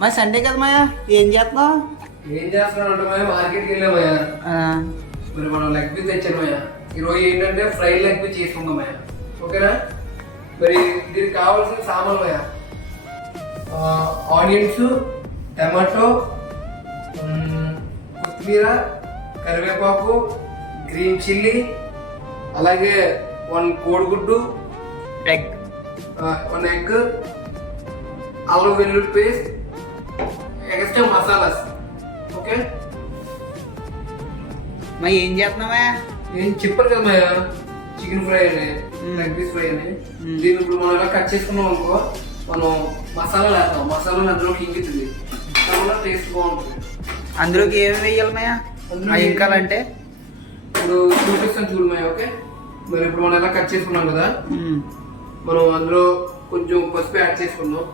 మరి సండే కదా మాయా, ఏం చేస్తున్నావు? ఏం చేస్తున్నాడు అంటే మాయ మార్కెట్కి వెళ్ళామయ్యా. మరి మనం లెగ్ పీస్ తెచ్చాను మాయ. ఈరోజు ఏంటంటే ఫ్రైడ్ లెగ్ పీస్ చేసుకుందాం మాయ. ఓకేనా? మరి దీనికి కావాల్సిన సామాన్లు మాయ: ఆనియన్స్, టమాటో, కొత్తిమీర, కరివేపాకు, గ్రీన్ చిల్లీ, అలాగే 1 కోడిగుడ్డు, ఎగ్, 1 ఎగ్, అల్లం వెల్లుల్లి పేస్ట్, ఎక్స్ట్రా మసాలాస్. ఓకే, మరి ఏం చేస్తున్నావా? నేను చెప్పాను కదా మాయ, చికెన్ ఫ్రై అని, లెగ్ పీస్ ఫ్రై అని. దీన్ని ఇప్పుడు మనం ఇలా కట్ చేసుకున్నాం అనుకో, మనం మసాలా వేస్తాం. మసాలా అందులోకి ఇంకితుంది, దానివల్ల టేస్ట్ బాగుంటుంది. అందులోకి ఏమి వేయాలి మాయా ఇంకాలంటే? ఇప్పుడు చూపిస్తాను చూడు మాయ. ఓకే, మరి ఇప్పుడు మనం ఎలా కట్ చేసుకున్నాం కదా, మనం అందులో కొంచెం పసుపు యాడ్ చేసుకున్నాం.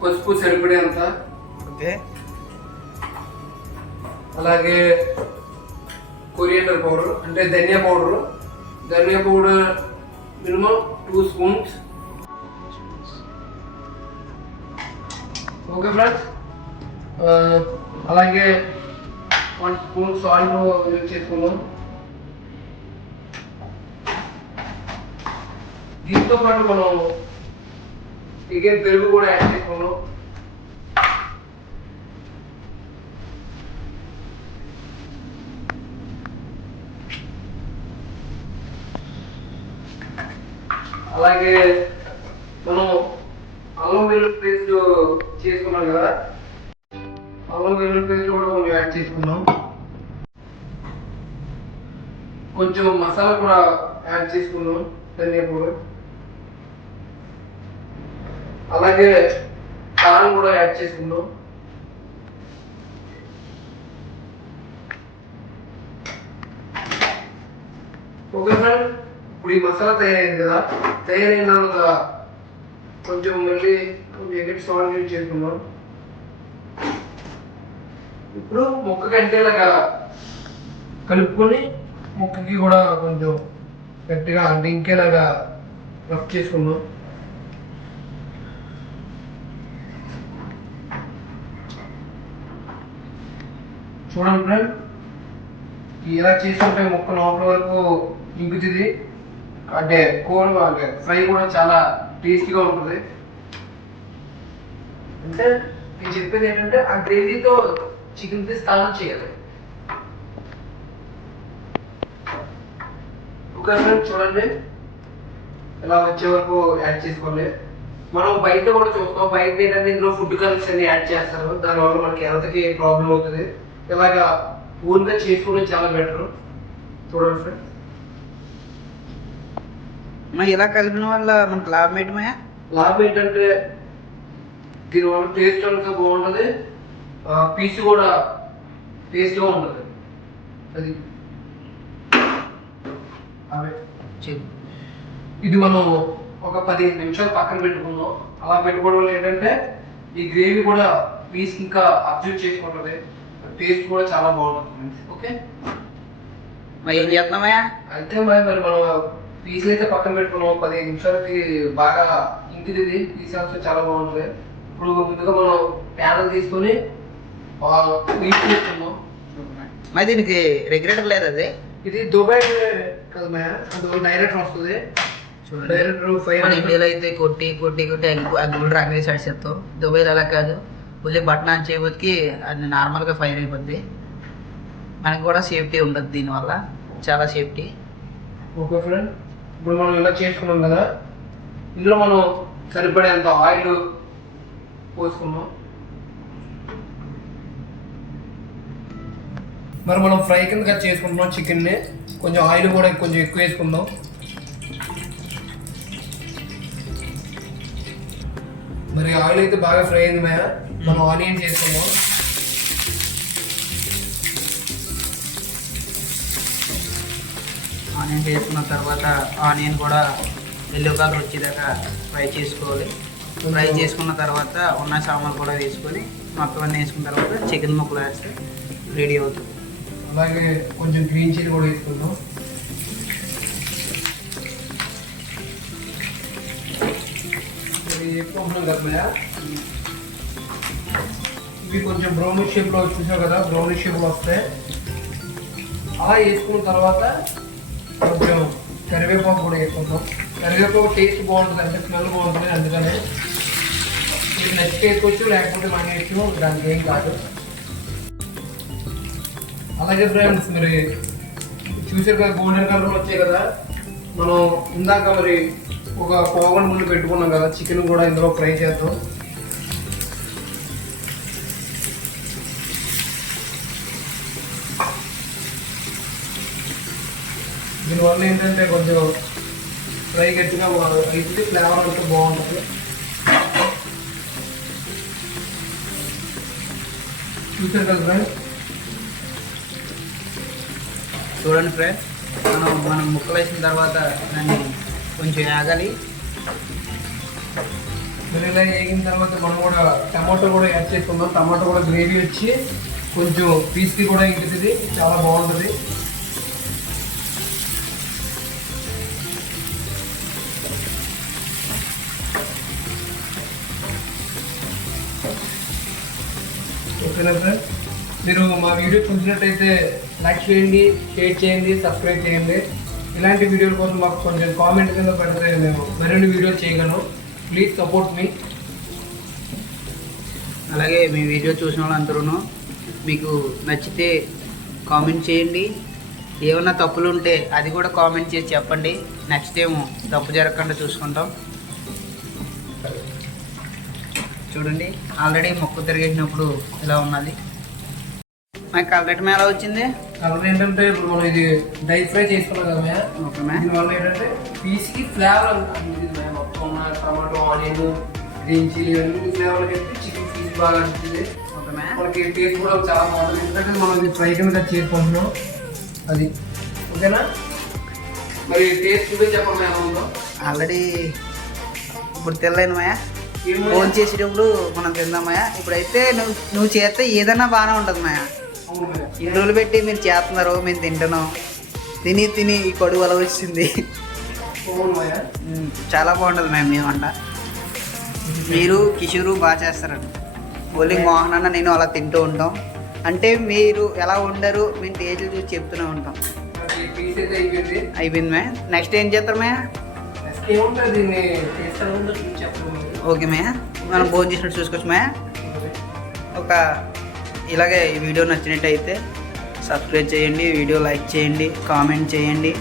పసుపు సరిపడేంత. ఓకే, అలాగే కొరియండర్ పౌడర్ అంటే ధనియా పౌడర్. ధనియా powder minimum 2 spoons. Okay friends, అలాగే 1 స్పూన్ సాల్ట్ యూజ్ చేసుకున్నాం. దీంతో పాటు మనం చికెన్ పెరుగు కూడా యాడ్ చేసుకున్నాం. అలాగే మనం అల్లం వెల్లుల్లి పేస్ట్ చేసుకున్నాం కదా, అల్లం వెల్లుల్లి పేస్ట్ కూడా కొంచెం యాడ్ చేసుకున్నాం. కొంచెం మసాలా కూడా యాడ్ చేసుకున్నాం, ధనియా పౌడర్. అలాగే కారం కూడా యాడ్ చేసుకున్నాం. ఓకే ఫ్రెండ్, ఇప్పుడు ఈ మసాలా తయారైంది కదా, తయారైన తర్వాత కొంచెం మళ్ళీ కొంచెం సాల్ట్ యూజ్ చేసుకున్నాం. ఇప్పుడు ముక్క కంటేలాగా కలుపుకొని ముక్కకి కూడా కొంచెం గట్టిగా అంటే ఇంకేలాగా రఫ్ చేసుకున్నాం. చూడండి ఫ్రెండ్, ఇలా చేసుకుంటే ముక్క లోపల వరకు ఇంకుతుంది. అంటే కూర అంటే ఫ్రై కూడా చాలా టేస్టీగా ఉంటుంది. అంటే నేను చెప్పేది ఏంటంటే ఆ గ్రేవీతో చికెన్ పీస్ స్నానం చేయాలి. ఒక ఫ్రెండ్ చూడండి, ఇలా వచ్చే వరకు యాడ్ చేసుకోవాలి. మనం బయట కూడా చూస్తాం, బయట ఏంటంటే ఇందులో ఫుడ్ కలర్స్ అన్ని యాడ్ చేస్తారు, దానివల్ల మనకి హెల్త్కి ప్రాబ్లం అవుతుంది. ఇలాగా ఓన్గా చేసుకోవడం చాలా బెటర్. చూడండి ఫ్రెండ్, మరి ఇలా కలిపిన వల్ల మనకు లాభం ఏంటి మాయా? లాభం ఏంటంటే దీనివల్ల టేస్ట్ అంతా బాగుంటుంది, పీస్ కూడా టేస్ట్గా ఉంటుంది. అది అవే ఇది మనం ఒక 15 నిమిషాలు పక్కన పెట్టుకుందాం. అలా పెట్టుకోవడం వల్ల ఏంటంటే ఈ గ్రేవీ కూడా పీస్ ఇంకా అబ్జర్వ్ చేసుకుంటుంది, టేస్ట్ కూడా చాలా బాగుంటుంది. ఓకే, మరి ఏం చేస్తున్నామయ్యా? అయితే మరి మనం పీసులు అయితే పక్కన పెట్టుకున్నాం. 15 నిమిషాలకి బాగా ఇంకిది పీస్ అయితే చాలా బాగుంటుంది. ఇప్పుడు ముందుగా మనం ప్యాన్ తీసుకొని వీట్ చేసుకున్నాం. మరి దీనికి రెగ్యులేటర్ లేదు? అది ఇది దుబాయ్ కదా మ్యా, అందువల్ల డైరెక్టర్ వస్తుంది. డైరెక్టర్ మన ఇండియాలో అయితే కొట్టి కొట్టి కొట్టి అగ్గులు రంగు వేసి అడిచేస్తాం. దుబాయ్లో అలా కాదు, మళ్ళీ బటన్ ఆన్ చేయబోతుకి అది నార్మల్గా ఫైర్ అయిపోద్ది. మనకు కూడా సేఫ్టీ ఉంటుంది దీనివల్ల, చాలా సేఫ్టీ. ఓకే ఫ్రెండ్, ఇప్పుడు మనం ఇలా చేసుకున్నాం కదా, ఇందులో మనం సరిపడేంత ఆయిల్ పోసుకున్నాం. మరి మనం ఫ్రై కింద కట్ చేసుకుంటున్నాం చికెన్ని, కొంచెం ఆయిల్ కూడా కొంచెం ఎక్కువ వేసుకుందాం. మరి ఆయిల్ అయితే బాగా ఫ్రై అయింది మ్యా, మనం ఆనియన్స్ వేసుకుందాం. ఆనియన్ వేసుకున్న తర్వాత ఆనియన్ కూడా ఎల్లో కలర్ వచ్చేదాకా ఫ్రై చేసుకోవాలి. ఫ్రై చేసుకున్న తర్వాత ఉన్న సామాన్లు కూడా వేసుకొని మొత్తం అన్నీ వేసుకున్న తర్వాత చికెన్ ముక్కలు వేస్తే రెడీ అవుతుంది. అలాగే కొంచెం గ్రీన్ చిల్లీ కూడా వేసుకుందాం. మరి వేసుకుంటున్నాం కదా భయ్యా. ఇవి కొంచెం బ్రౌనిష్ షేప్లో చూసావు కదా, బ్రౌనిష్ షేప్లో వస్తాయి. అలా వేసుకున్న తర్వాత కొంచెం కరివేపాకు కూడా వేసుకుంటాం. కరివేపాకు టేస్ట్ బాగుంటుంది, అంటే స్మెల్ బాగుంటుంది. అందుకనే మీకు నచ్చితే వేసుకోవచ్చు, లేకపోతే మన ఇష్టం, దానికి ఏం కాదు. అలాగే ఫ్రెండ్స్, మరి చూసారు కదా గోల్డెన్ కలర్ వచ్చాయి కదా. మనం ఇందాక మరి ఒక పోగొని ముందు పెట్టుకున్నాం కదా, చికెన్ కూడా ఇందులో ఫ్రై చేద్దాం. దీనివల్ల ఏంటంటే కొంచెం ఫ్రై గట్టిగా అవుతుంది, ఫ్లేవర్ అంతా బాగుంటుంది. చూసారు కదా ఫ్రెండ్స్. చూడండి ఫ్రెండ్స్, మనం ముక్కలు వేసిన తర్వాత దాన్ని కొంచెం ఆగాలి. మరి ఇలా వేగిన తర్వాత మనం కూడా టమాటో కూడా యాడ్ చేసుకుందాం. టమాటో కూడా గ్రేవీ వచ్చి కొంచెం పీస్కి కూడా ఇంటిది, చాలా బాగుంటుంది. ఓకేనా ఫ్రెండ్స్, మీరు మా వీడియో చూసినట్టయితే లైక్ చేయండి, షేర్ చేయండి, సబ్స్క్రైబ్ చేయండి. ఇలాంటి వీడియోల కోసం మాకు కొంచెం కామెంట్ కింద పెడితే మేము మరిన్ని వీడియోలు చేయగలను. ప్లీజ్ సపోర్ట్ మీ. అలాగే మీ వీడియో చూసిన వాళ్ళందరూ మీకు నచ్చితే కామెంట్ చేయండి. ఏమన్నా తప్పులు ఉంటే అది కూడా కామెంట్ చేసి చెప్పండి. నెక్స్ట్ టైం తప్పు జరగకుండా చూసుకుంటాం. చూడండి, ఆల్రెడీ మొక్కు తిరిగేసినప్పుడు ఇలా ఉన్నది. మనకి కలరెట్ మేళ వచ్చింది. కలర్ ఏంటంటే ఇప్పుడు మనం ఇది డ్రై ఫ్రై చేసుకున్నాం కదా మ్యా. ఓకే మ్యా. దీనివల్ల ఏంటంటే పీస్కి ఫ్లేవర్ ఉంటుంది. మొత్తం టమాటో, ఆనియన్, గ్రీన్ చిల్లీ అన్ని ఫ్లేవర్లు పెట్టి చికెన్ పీస్ బాగా అనిపిస్తుంది. ఓకే మ్యా. మనకి టేస్ట్ కూడా చాలా బాగుంటుంది, ఎందుకంటే మనం ఇది ఫ్రై కింద చేసుకుంటున్నాం. అది ఓకేనా. మరి టేస్ట్ చూపి చెప్పండి మ్యా. ఆల్రెడీ ఇప్పుడు తెల్లైన మాయా ఫోన్ చేసేటప్పుడు మనం తిందామయ్యా. ఇప్పుడైతే నువ్వు చేస్తే ఏదైనా బాగానే ఉంటుంది మాయా. ఇన్ని రోజులు పెట్టి మీరు చేస్తున్నారు, మేము తింటున్నాం. తిని ఈ కడుగు అలా వచ్చింది. చాలా బాగుంటుంది మ్యామ్ మీ వంట. మీరు కిషోరు బాగా చేస్తారండి. ఓన్లీ మోహన్ అన్న నేను అలా తింటూ ఉంటాం. అంటే మీరు ఎలా ఉండరు మేము టేస్ట్లు చూసి చెప్తూనే ఉంటాం. అయిపోయింది మ్యా. నెక్స్ట్ ఏం చేస్తారు మ్యా? ఓకే మ్యా, మనం భోజనం చేసినట్టు చూసుకోవచ్చు మ్యా. ఇలాగే ఈ వీడియో నచ్చినట్టయితే సబ్స్క్రైబ్ చేయండి, వీడియో లైక్ చేయండి, కామెంట్ చేయండి.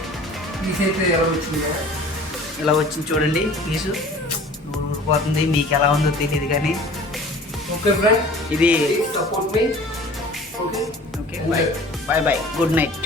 ఇలా వచ్చింది చూడండి పీసు, ఊడిపోతుంది. మీకు ఎలా ఉందో తెలియదు కానీ ఇది okay. Bye bye, good night.